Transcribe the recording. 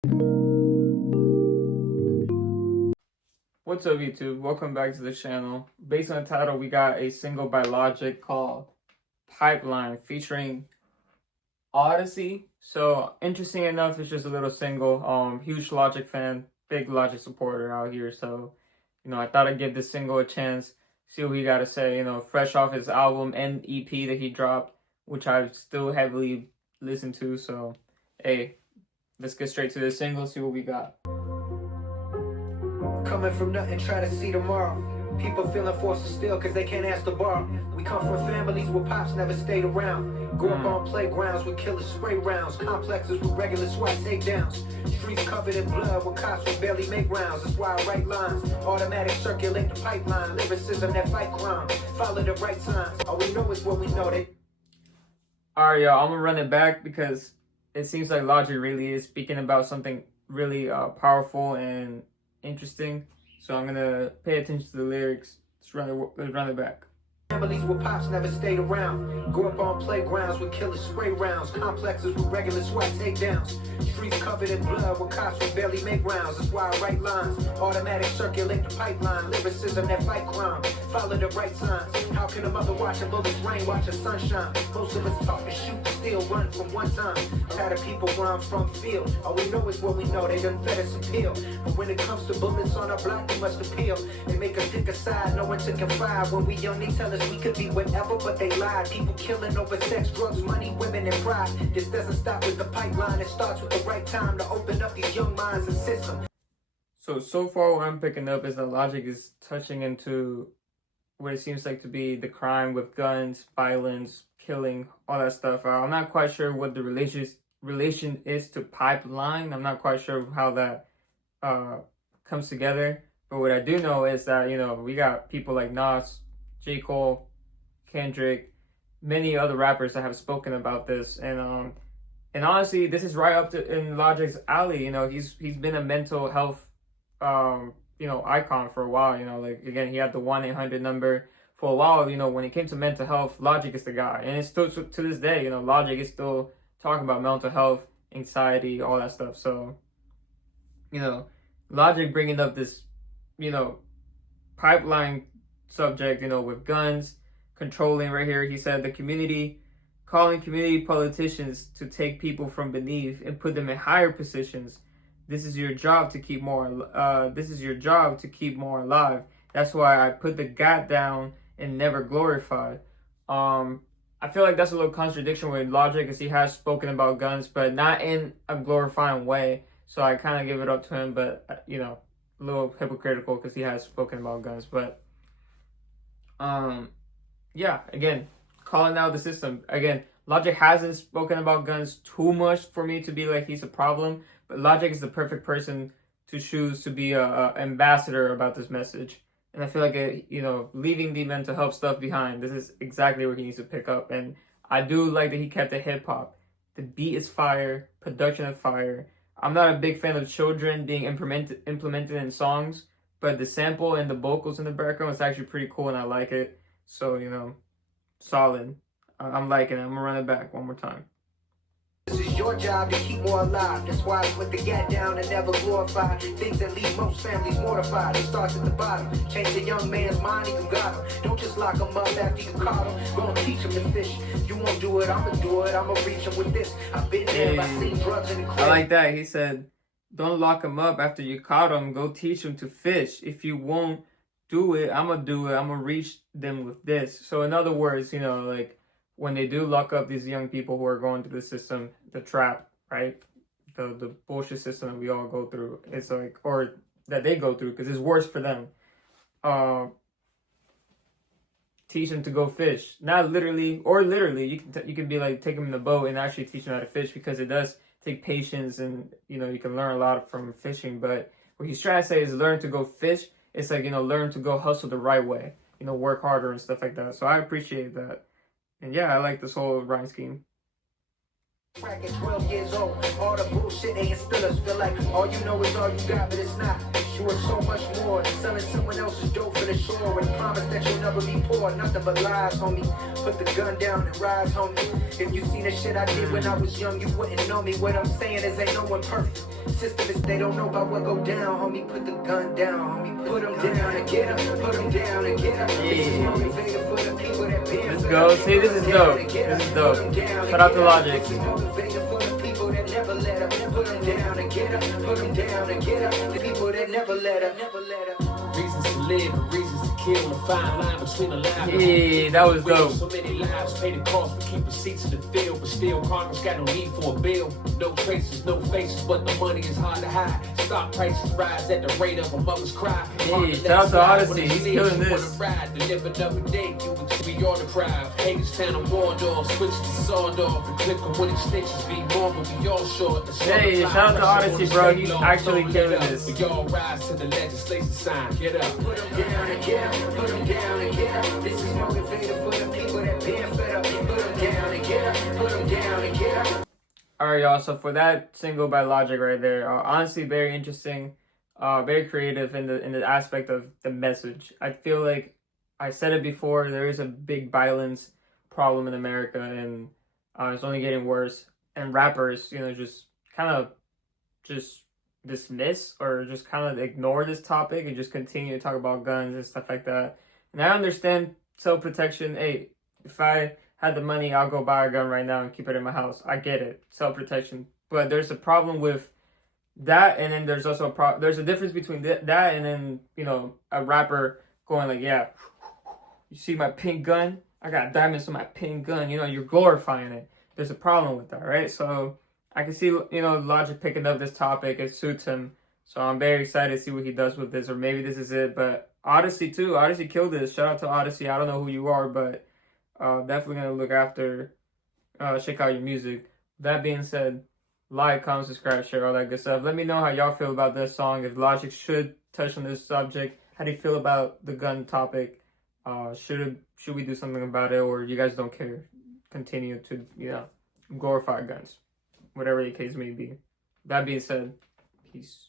What's up, YouTube? Welcome back to the channel. Based on the title, we got a single by Logic called Pipeline featuring Odyssey. So interesting enough, it's just a little single. Huge Logic fan, big Logic supporter out here. So, I thought I'd give this single a chance, see what he got to say. Fresh off his album and EP that he dropped, which I still heavily listen to. So, hey, let's get straight to the single, see what we got. Coming from nothing, try to see tomorrow. People feeling forced to steal cause they can't ask to borrow. We come from families where pops never stayed around. Grew up on playgrounds with killer spray rounds. Complexes with regular SWAT takedowns. Streets covered in blood where cops would barely make rounds. That's why I write lines. Automatic circulate the pipeline. Lyricism that fight crime. Follow the right signs. All we know is what we know. Alright, y'all, I'm gonna run it back because it seems like Logic really is speaking about something really powerful and interesting, so I'm gonna pay attention to the lyrics. Let's run it back. Families where pops never stayed around. Grew up on playgrounds with killer spray rounds. Complexes with regular SWAT takedowns. Streets covered in blood where cops would barely make rounds. That's why I write lines. Automatic circulate the pipeline. Lyricism that fight crime. Follow the right signs. How can a mother watch a bullets rain, watch the sunshine? Most of us taught to shoot, steal, run from one time. Tired of people where I'm from feel. All we know is what we know. They done fed us appeal. But when it comes to bullets on our block, they must appeal. They make us pick a side, no one to confide. When we young, they tell us we could be whatever, but they lied. People killing over sex, drugs, money, women, and pride. This doesn't stop with the pipeline. It starts with the right time to open up these young minds and systems. So far what I'm picking up is that Logic is touching into what it seems like to be the crime with guns, violence, killing, all that stuff. I'm not quite sure what the relation is to pipeline. I'm not quite sure how that comes together. But what I do know is that, we got people like Nas, J. Cole, Kendrick, many other rappers that have spoken about this, and honestly, this is right up in Logic's alley. He's been a mental health icon for a while. Like, again, he had the 1-800 number for a while. When it came to mental health, Logic is the guy, and it's still to this day. Logic is still talking about mental health, anxiety, all that stuff. So, Logic bringing up this, pipeline subject, with guns, controlling right here. He said calling community politicians to take people from beneath and put them in higher positions. This is your job to keep more. Alive. That's why I put the God down and never glorified. I feel like that's a little contradiction with Logic, because he has spoken about guns, but not in a glorifying way. So I kind of give it up to him, but a little hypocritical because he has spoken about guns. But yeah, again, calling out the system. Again, Logic hasn't spoken about guns too much for me to be like he's a problem, but Logic is the perfect person to choose to be a ambassador about this message. And I feel like, leaving the mental health stuff behind, this is exactly what he needs to pick up. And I do like that he kept the hip hop. The beat is fire, production is fire. I'm not a big fan of children being implemented in songs, but the sample and the vocals in the background is actually pretty cool, and I like it. So, solid. I'm liking it. I'm gonna run it back one more time. This is your job to keep more alive. That's why I put the get down and never glorify. Things that leave most families mortified. It starts at the bottom. Change a young man's mind, you got him. Don't just lock him up after you caught him. Go and teach him to fish. You won't do it, I'ma do it. I'ma reach him with this. I've been there, I've seen drugs in the crib. I like that. He said, don't lock him up after you caught him. Go teach him to fish. If you won't do it, I'ma do it. I'ma reach them with this. So in other words, like, when they do lock up these young people who are going through the system, the trap, right? The bullshit system that we all go through. It's like, or that they go through, because it's worse for them. Teach them to go fish. Not literally, or literally. You can be like, take them in the boat and actually teach them how to fish, because it does take patience, and you can learn a lot from fishing. But what he's trying to say is learn to go fish. It's like, learn to go hustle the right way. Work harder and stuff like that. So I appreciate that. And yeah, I like this whole rhyme scheme. Crack at 12 years old. All the bullshit they instill us. Feel like all you know is all you got, but it's not. You are so much more than selling someone else's dope for the shore with a promise that you'll never be poor. Nothing but lies, homie. Put the gun down and rise, homie. If you seen the shit I did when I was young, you wouldn't know me. What I'm saying is ain't no one perfect. System is they don't know about what go down, homie. Put the gun down, homie. Put them down and get up. Put them down and get up. This is motivated for the people that been. Let's go. See, this is dope. This is dope. Shout out to Logic. Motivated for the people that never let up. Put them down and get up. Put them down and get up. The people that never let up. Never let up. Reasons to live and reasons to kill. The fine line between alive and Hey, that was dope. So many lives pay the cost for keeping seats in the field, but still Congress got no need for a bill. No traces, no faces, but the money is hard to hide. Stock prices rise at the rate of a mother's cry. Hey, shout out to Odyssey. He's killing this. To live another day, we are deprived. Haters town of Waldorf, switches to sawed off. The clip of when extensions be more, but we all short. Hey, shout out to Odyssey, bro. He's actually killing this. We all rise to the legislation sign. Get up. Put them down and get up. Put them down and get up. This is motivated for the people that been fed up. Put them down and get up. Put them down and get up. Alright, y'all. So for that single by Logic right there, honestly, very interesting, very creative in the aspect of the message. I feel like I said it before. There is a big violence problem in America, and it's only getting worse. And rappers, just kind of just dismiss or just kind of ignore this topic and just continue to talk about guns and stuff like that. And I understand self-protection. Hey, if I had the money, I'll go buy a gun right now and keep it in my house. I get it, self-protection. But there's a problem with that, and then there's also there's a difference between that and then a rapper going like, yeah, you see my pink gun? I got diamonds on my pink gun. You're glorifying it. There's a problem with that, right? So I can see Logic picking up this topic. It suits him. So I'm very excited to see what he does with this, or maybe this is it. But Odyssey too. Odyssey killed this. Shout out to Odyssey. I don't know who you are, but definitely gonna look after, check out your music. That being said, like, comment, subscribe, share, all that good stuff. Let me know how y'all feel about this song. If Logic should touch on this subject, how do you feel about the gun topic? Should we do something about it, or you guys don't care? Continue to glorify guns, whatever the case may be. That being said, peace.